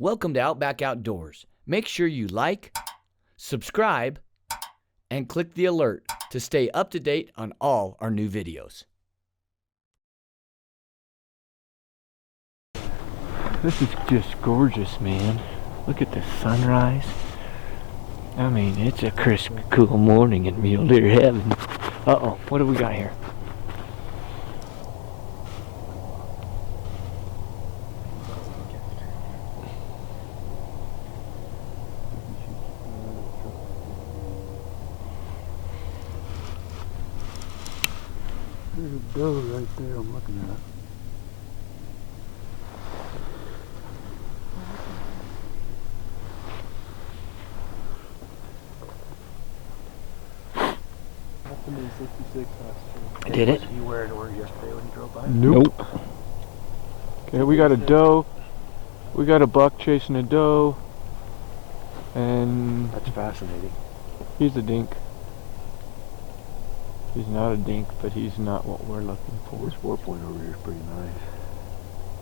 Welcome to Outback Outdoors. Make sure you like, subscribe, and click the alert to stay up to date on all our new videos. This is just gorgeous, man. Look at the sunrise. I mean, it's a crisp, cool morning in Mule Deer heaven. Uh-oh, what do we got here? There's a doe right there I'm looking at. Happened in 66 last year. Did it? You wearing orange yesterday when you drove by? Nope. Okay, we got a doe. We got a buck chasing a doe. And That's fascinating. he's a dink. He's not a dink, but he's not what we're looking for. This 4-point over here is pretty nice.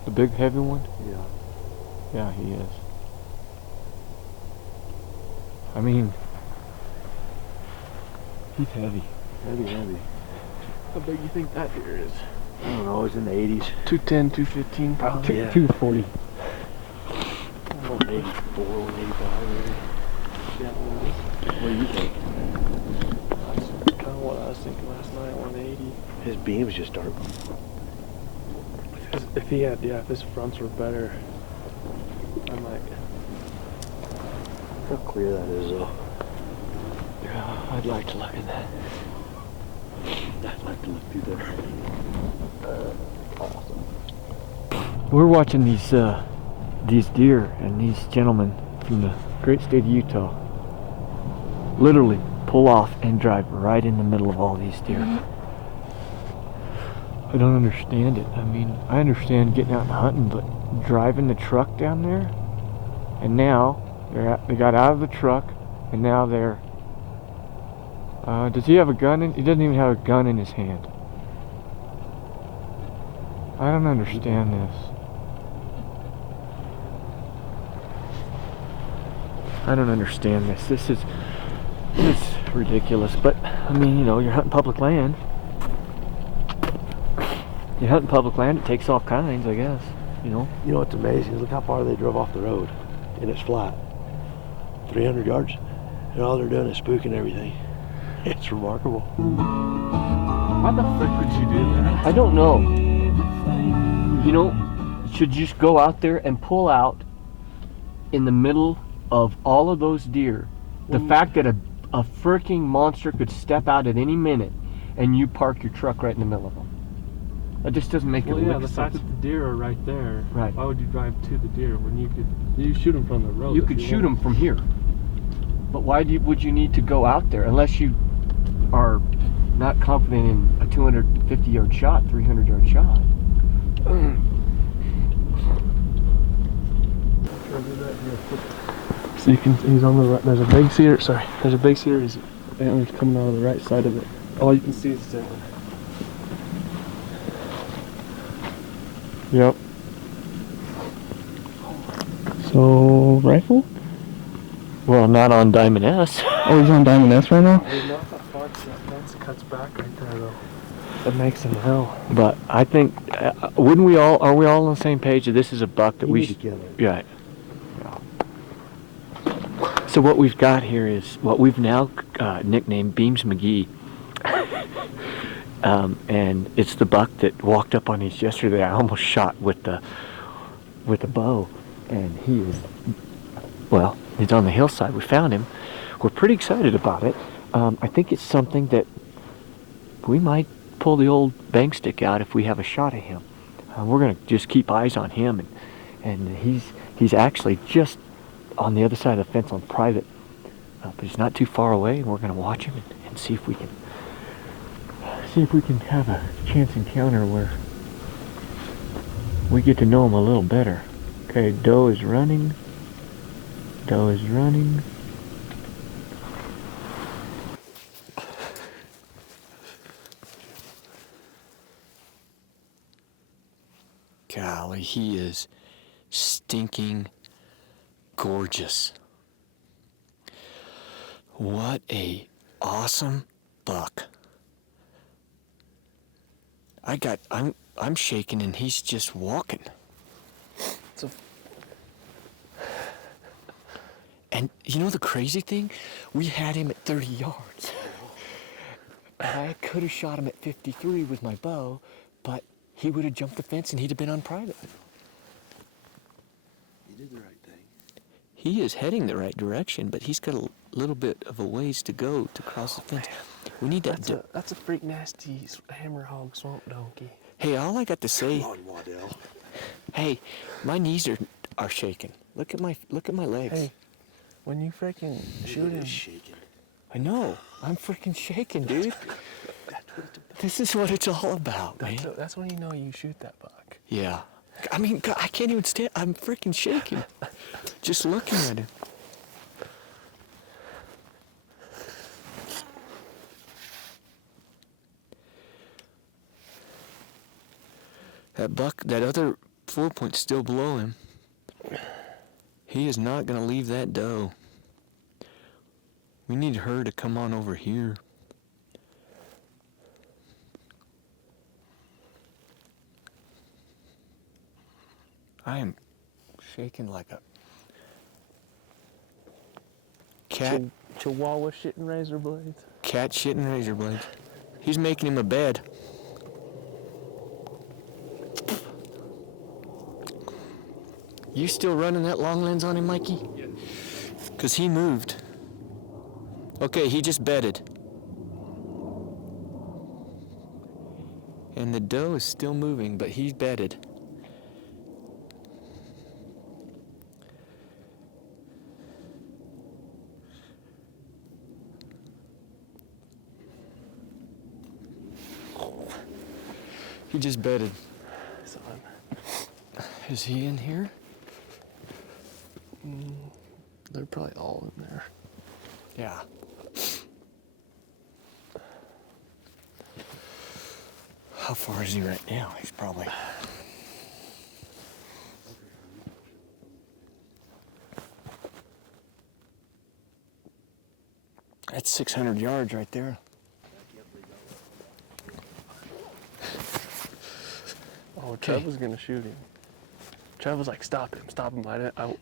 The big heavy one? Yeah. Yeah, he is. I mean, he's heavy. Heavy. How big do you think that deer is? I don't know, it's in the 80s. 210, 215 probably. Yeah. 240. 184, 185 maybe. Yeah, what do you think? That's kind of what I was thinking last night, 180. His beams just start. If his fronts were better, I might. How clear that is though. Yeah, I'd like to look at that. I'd like to look through there. Awesome. We're watching these deer and these gentlemen from the great state of Utah literally pull off and drive right in the middle of all these deer. I don't understand it. I mean, I understand getting out and hunting, but driving the truck down there, and now they got out of the truck, and now they're. Does he have a gun in? He doesn't even have a gun in his hand. I don't understand this. I don't understand this. This is ridiculous. But I mean, you know, you're hunting public land. You're hunting public land. It takes all kinds, I guess. You know. You know what's amazing is look how far they drove off the road, and it's flat. 300 yards, and all they're doing is spooking everything. It's remarkable. Why the frick would you do that? I don't know. You know, should you just go out there and pull out in the middle of all of those deer? The fact that a freaking monster could step out at any minute and you park your truck right in the middle of them. That just doesn't make Well, it yeah, look the sense. fact that the deer are right there. Right. Why would you drive to the deer when you shoot them from the road? You could shoot them from here. But why would you need to go out there unless you are not confident in a 250-yard shot, 300-yard shot? So you can, he's on the right, there's a big cedar, there's a big cedar, his antler's coming out of the right side of it. All you can see is his antler. Yep. So, rifle? Well, not on Diamond S. Oh, he's on Diamond S right now? He's not that far, that fence cuts back right there though. That makes him hell. But I think, are we all on the same page that this is a buck that You we need to should... kill it. Yeah. So what we've got here is what we've now nicknamed Beams McGee. And it's the buck that walked up on us yesterday. I almost shot with the bow. And he is, well, he's on the hillside. We found him. We're pretty excited about it. I think it's something that we might pull the old bang stick out if we have a shot at him. We're going to just keep eyes on him. And he's actually just on the other side of the fence on private, but he's not too far away, and we're going to watch him and see if we can have a chance encounter where we get to know him a little better. Okay, doe is running. Golly, he is stinking gorgeous. What a awesome buck. I'm shaking and he's just walking. And you know the crazy thing? We had him at 30 yards. I could have shot him at 53 with my bow, but he would have jumped the fence and he'd have been on private. You did the right thing. He is heading the right direction, but he's got a little bit of a ways to go to cross the fence. We need that. That's a freak nasty hammer hog swamp donkey. Hey, all I got to say. Come on, Waddell. Hey, my knees are shaking. Look at my legs. Hey, when you freaking shoot him, Shaking. I know. I'm freaking shaking, dude. This is what it's all about, man. that's when you know you shoot that buck. Yeah. I mean, God, I can't even stand. I'm freaking shaking. Just looking at him. That buck, that other 4-point's still below him. He is not going to leave that doe. We need her to come on over here. I am shaking like a cat. Chihuahua shitting razor blades. Cat shitting razor blades. He's making him a bed. You still running that long lens on him, Mikey? Yeah. Because he moved. Okay, he just bedded. And the doe is still moving, but he's bedded. He just bedded. Is he in here? They're probably all in there. Yeah. How far is he right now? He's probably... That's 600 yards right there. Oh, Trev was gonna shoot him. Trev was like, stop him.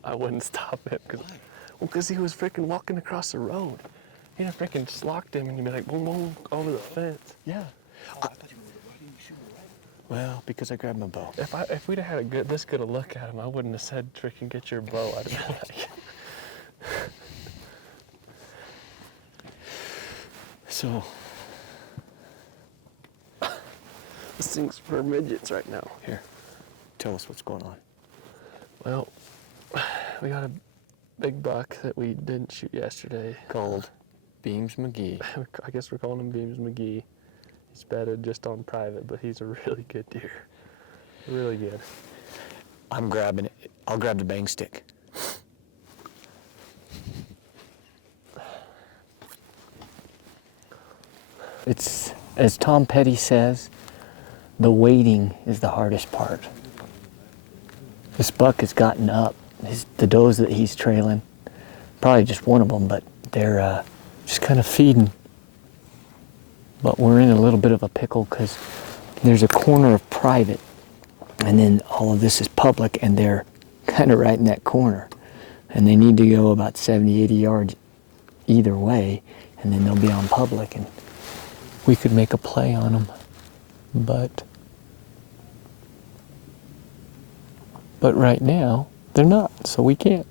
I wouldn't stop him because he was freaking walking across the road. He'd have freaking slocked him and you'd be like, boom, boom, over the fence. Yeah. I thought you were right. You shoot right. Well, because I grabbed my bow. If we'd have had this good a look at him, I wouldn't have said, freaking get your bow. I'd have been like, So, this thing's for midgets right now. here, tell us what's going on. Well, we got a big buck that we didn't shoot yesterday. Called Beams McGee. I guess we're calling him Beams McGee. He's bedded just on private, but he's a really good deer. Really good. I'm grabbing it. I'll grab the bang stick. It's, as Tom Petty says, the waiting is the hardest part. This buck has gotten up. The does that he's trailing, probably just one of them, but they're just kind of feeding. But we're in a little bit of a pickle because there's a corner of private, and then all of this is public, and they're kind of right in that corner. And they need to go about 70, 80 yards either way, and then they'll be on public, and we could make a play on them. But right now, they're not, so we can't.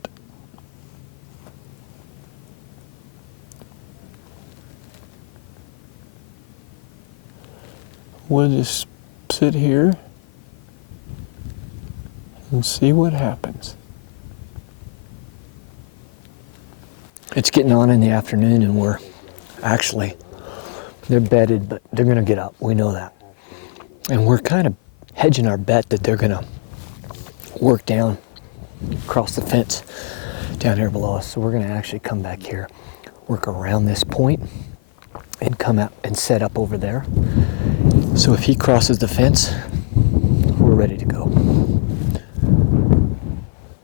We'll just sit here and see what happens. It's getting on in the afternoon and they're bedded, but they're gonna get up, we know that. And we're kind of hedging our bet that they're gonna work down across the fence down here below us. So we're gonna actually come back here, work around this point, and come out and set up over there. So if he crosses the fence, we're ready to go.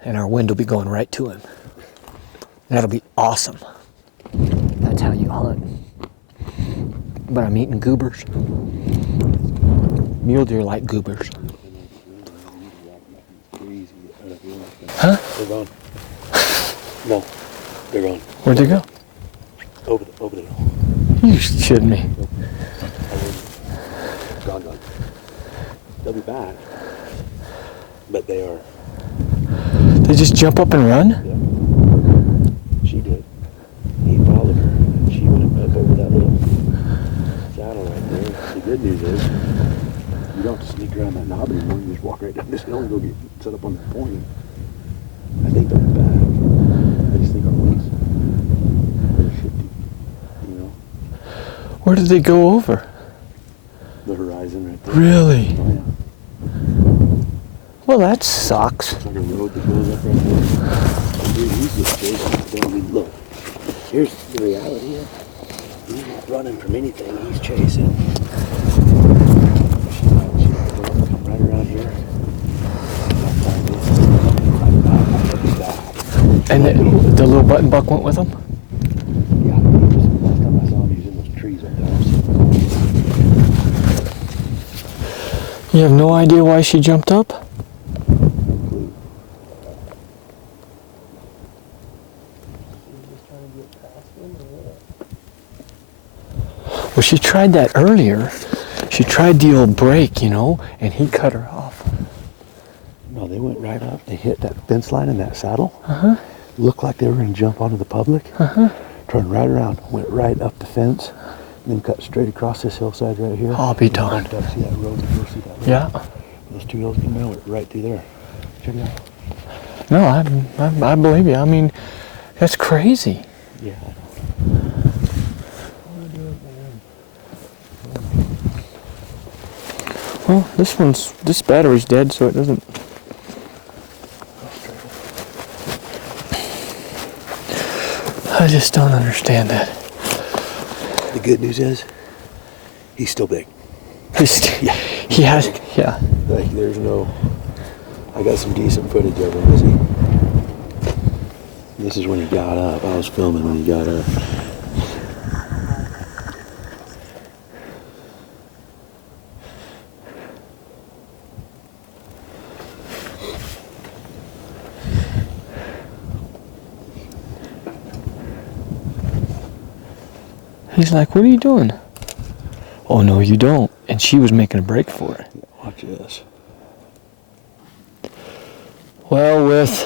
And our wind will be going right to him. That'll be awesome. That's how you hunt. But I'm eating goobers. Mule deer like goobers. Huh? They're gone. No, they're gone. Where'd they go? Over the hill. You kidding me? Gone. They'll be back. But they are. They just jump up and run? Yeah. She did. He followed her. She went up over that little saddle right there. The good news is, you don't have to sneak around that knob anymore. You just walk right down this hill and go get set up on that point. I think they'll be back. I just think our winds are shifty, you know? Where did they go over? The horizon right there. Really? Oh, yeah. Well, that sucks. It's like a road that goes up right there. Dude, he's just chasing. I mean, look, here's the reality here. He's not running from anything. He's chasing. She might come right around here. And the little button buck went with them? Yeah, last time I saw him, he was in those trees up there. You have no idea why she jumped up? Well, she tried that earlier. She tried the old break, you know, and he cut her off. No, they went right up. They hit that fence line in that saddle. Uh-huh. Looked like they were going to jump onto the public. Uh-huh. Turned right around, went right up the fence, and then cut straight across this hillside right here. I'll be darned. See that road? See that road? Yeah. Those two hills come down, went right through there. Check it out. No, I believe you. I mean, that's crazy. Yeah. Well, this battery's dead, so it doesn't. I just don't understand that. The good news is, he's still big. He has, yeah. Like, there's no. I got some decent footage of him, is he? This is when he got up. I was filming when he got up. He's like, what are you doing? Oh, no, you don't. And she was making a break for it. Watch this. Well, with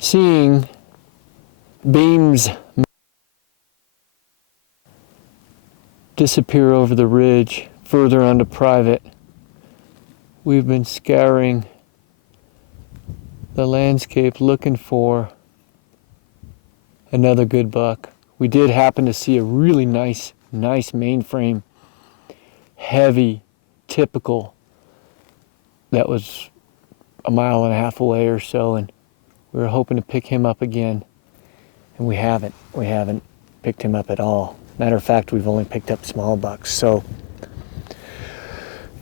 seeing beams disappear over the ridge further onto private, we've been scouring the landscape looking for another good buck. We did happen to see a really nice mainframe, heavy, typical, that was 1.5 miles away or so, and we were hoping to pick him up again, and we haven't picked him up at all. Matter of fact, we've only picked up small bucks, so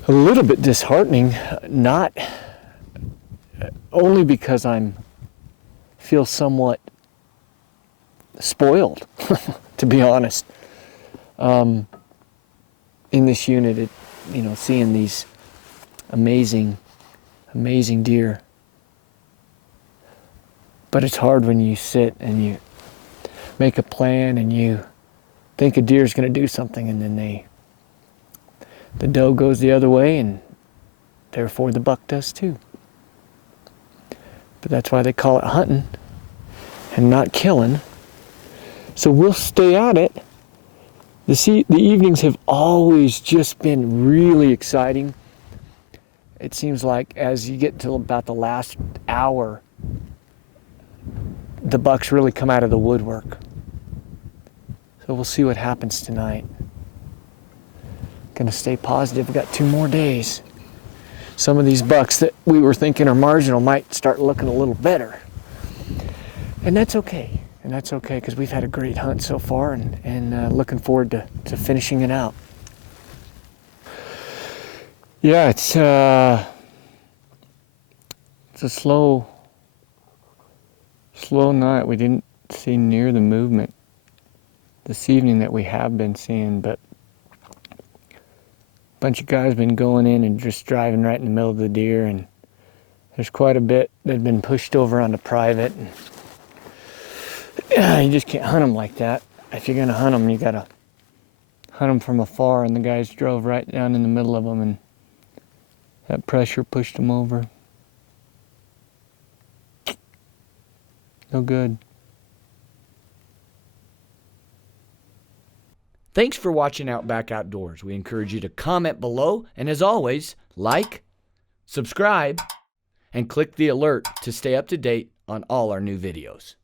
a little bit disheartening, not only because feel somewhat spoiled, to be honest, in this unit, seeing these amazing deer. But it's hard when you sit and you make a plan and you think a deer's going to do something, and then the doe goes the other way, and therefore the buck does too. But that's why they call it hunting and not killing. So we'll stay at it. The evenings have always just been really exciting. It seems like as you get to about the last hour, the bucks really come out of the woodwork. So we'll see what happens tonight. Gonna stay positive. We got 2 more days. Some of these bucks that we were thinking are marginal might start looking a little better. And that's okay. And that's okay, because we've had a great hunt so far, and looking forward to finishing it out. Yeah, it's It's a slow night. We didn't see near the movement this evening that we have been seeing, but a bunch of guys been going in and just driving right in the middle of the deer, and there's quite a bit that have been pushed over onto private. And you just can't hunt them like that. If you're gonna hunt them, you gotta hunt them from afar, and the guys drove right down in the middle of them, and that pressure pushed them over. No good. Thanks for watching Outback Outdoors. We encourage you to comment below, and as always, like, subscribe, and click the alert to stay up to date on all our new videos.